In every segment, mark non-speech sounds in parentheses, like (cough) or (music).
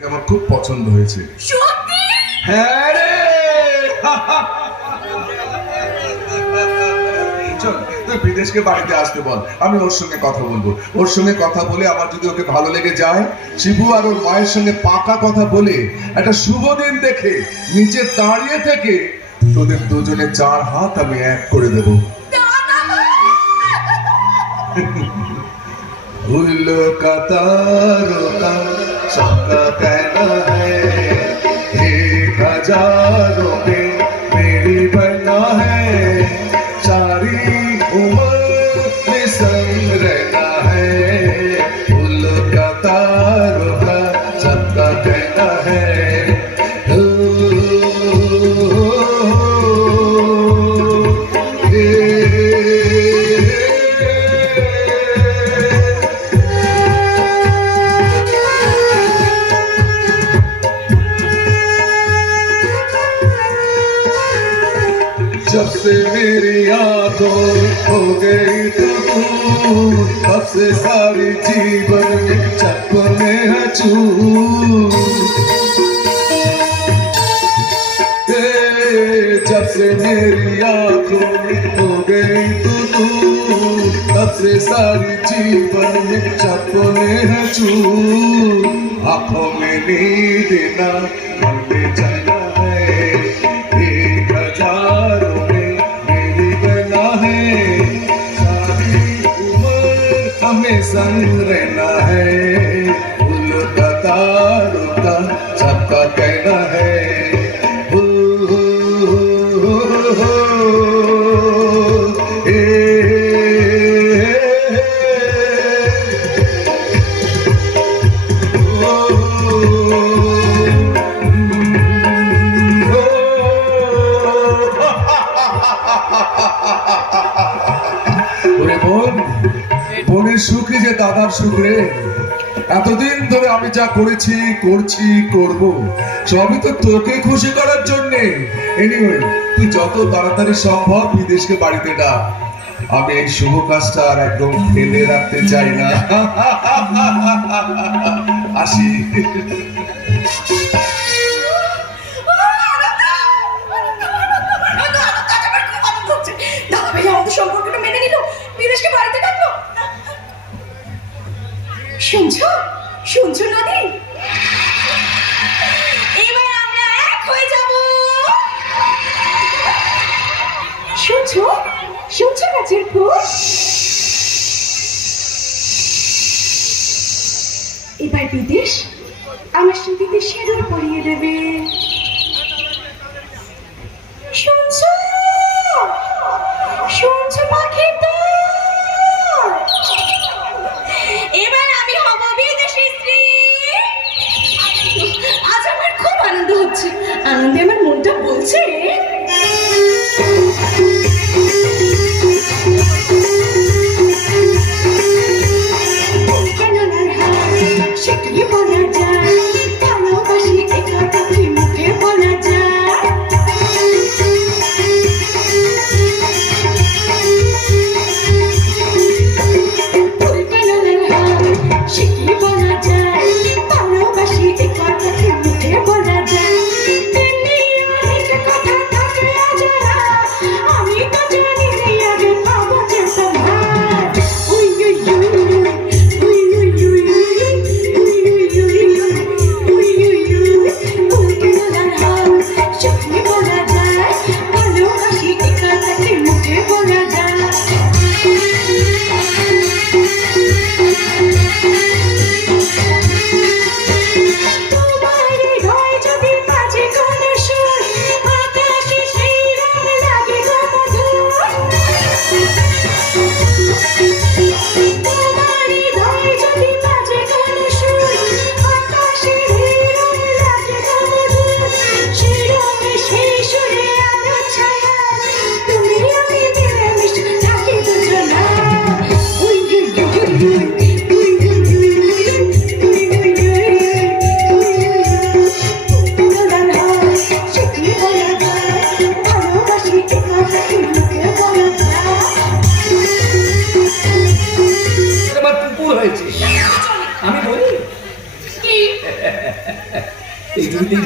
আমার খুব পছন্দ হয়েছে। হ্যাঁ রে! তুই বিদেশকে বাড়িতে আসতে বল আমি ওর সঙ্গে কথা বলব। ওর সঙ্গে কথা বলে আমার যদি ওকে ভালো লেগে যায় শিবু আর ওর মায়ের সঙ্গে পাকা কথা বলে একটা শুভ দিন দেখে নিচে দাঁড়িয়ে থেকে তোদের দুজনে চার হাত আমি এক করে দেবো। फूलों का का सबका कहना है एक हज़ारों में मेरी बनना है। सारी उम्र जब से मेरी आँखों हो गई तू तब से सारी जीवन चप में चपने है चू जब से मेरी आँखों हो गई तू तू तब से सारी जीवन चप में चपने है चू आँखों में नींद ना उम्र हमें संग रहना है फूल का तारों का सबका कहना है ओ, ओ, ओ, ओ, বোনের সুখে যে দাদার সুখ, এতদিন ধরে আমি যা করেছি, করছি, করব, সবই তো তোকে খুশি করার জন্যে। এনিওয়ে তুই যত তাড়াতাড়ি সম্ভব বিদেশকে বাড়িতে ডাক আমি এই শুভ কাজটা আর একদম ফেলে রাখতে চাই না। (laughs) আসি। সম্পর্কটা মেনে নিল। বিদেশকে বাড়িতে ডাকলো শুনছো? শুনছো নদী এবার আমরা এক হয়ে যাব। শুনছো? শুনছো গাছের ফুল এবার বিদেশ আমার স্মৃতিতে সেদুর পরিয়ে দেবে। শুনছো? শুনছো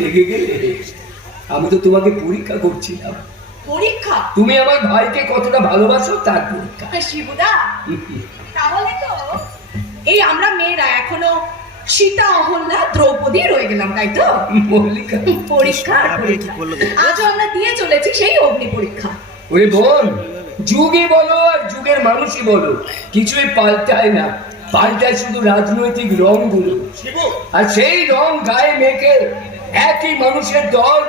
রেগে গেলে আমি তো তোমাকে পরীক্ষা করছিলাম। পরীক্ষা? তুমি আমার ভাইকে কতটা ভালোবাসো তার পরীক্ষা। শিবুদা। তাহলে তো এই আমরা মেয়েরা এখনও সীতা অহল্যা দ্রৌপদী রয়ে গেলাম তাই তো? মল্লিকা। পরীক্ষা আজও আমরা দিয়ে চলেছি সেই অগ্নি পরীক্ষা। ওরে বোন যুগে বলো আর যুগের মানুষই বলো কিছুই পাল্টায় না। পাল্টায় শুধু রাজনৈতিক রংগুলো। আর সেই রং গায়ে মেখে একই মানুষের দল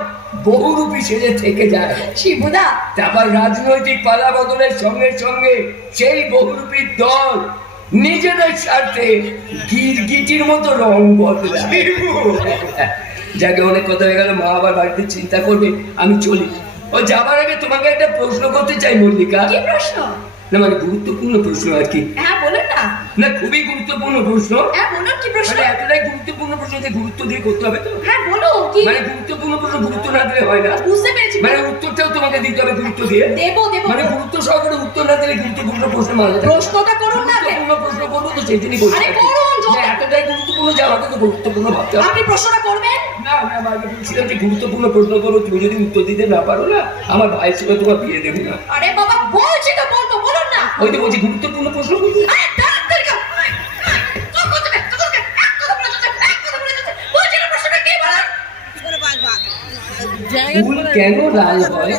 বহুরূপী সেজে থেকে যায়। শিবুদা তারপর রাজনৈতিক পালা বদলের সঙ্গে সঙ্গে সেই বহুরূপীর দল নিজেদের স্বার্থে গিরগিটির মতো রং বদলায়। যাকে অনেক কথা হয়ে গেল। মা আবার বাড়িতে চিন্তা করবে আমি চলি। ও যাবার আগে তোমাকে একটা প্রশ্ন করতে চাই মল্লিকা। কি প্রশ্ন? না মানে গুরুত্বপূর্ণ প্রশ্ন আর কি। হ্যাঁ বলুন না। না খুবই গুরুত্বপূর্ণ প্রশ্ন। হ্যাঁ বলুন কি প্রশ্ন? মানে এতটাই গুরুত্বপূর্ণ প্রশ্ন যে গুরুত্ব দিয়ে করতে হবে তো। হ্যাঁ বলো কি? মানে গুরুত্বপূর্ণ প্রশ্ন গুরুত্ব না দিলে হয় না। বুঝতে পেরেছি মানে উত্তরটাও তোমাকে দিতে হবে গুরুত্ব দিয়ে। দেবো দেবো। মানে গুরুত্ব সহকারে উত্তর না দিলে গুরুত্বপূর্ণ প্রশ্ন যাবে প্রশ্নটা করুন না। গুরুত্বপূর্ণ প্রশ্ন করব তো সেই জন্যই বলছি। আরে করুন, এতটাই গুরুত্বপূর্ণ যে আমাকে তো গুরুত্বপূর্ণ ভাবতে হবে। আপনি প্রশ্নটা করবেন? না না আমি বলছিলাম যে গুরুত্বপূর্ণ প্রশ্ন করো তুমি যদি উত্তর দিতে না পারো না আমার ভাই ছিল তোমার বিয়ে দেবো না। আরে বাবা বলছি তো বলব ওই তো বলছি গুরুত্বপূর্ণ প্রশ্ন। কেন লাল হয়?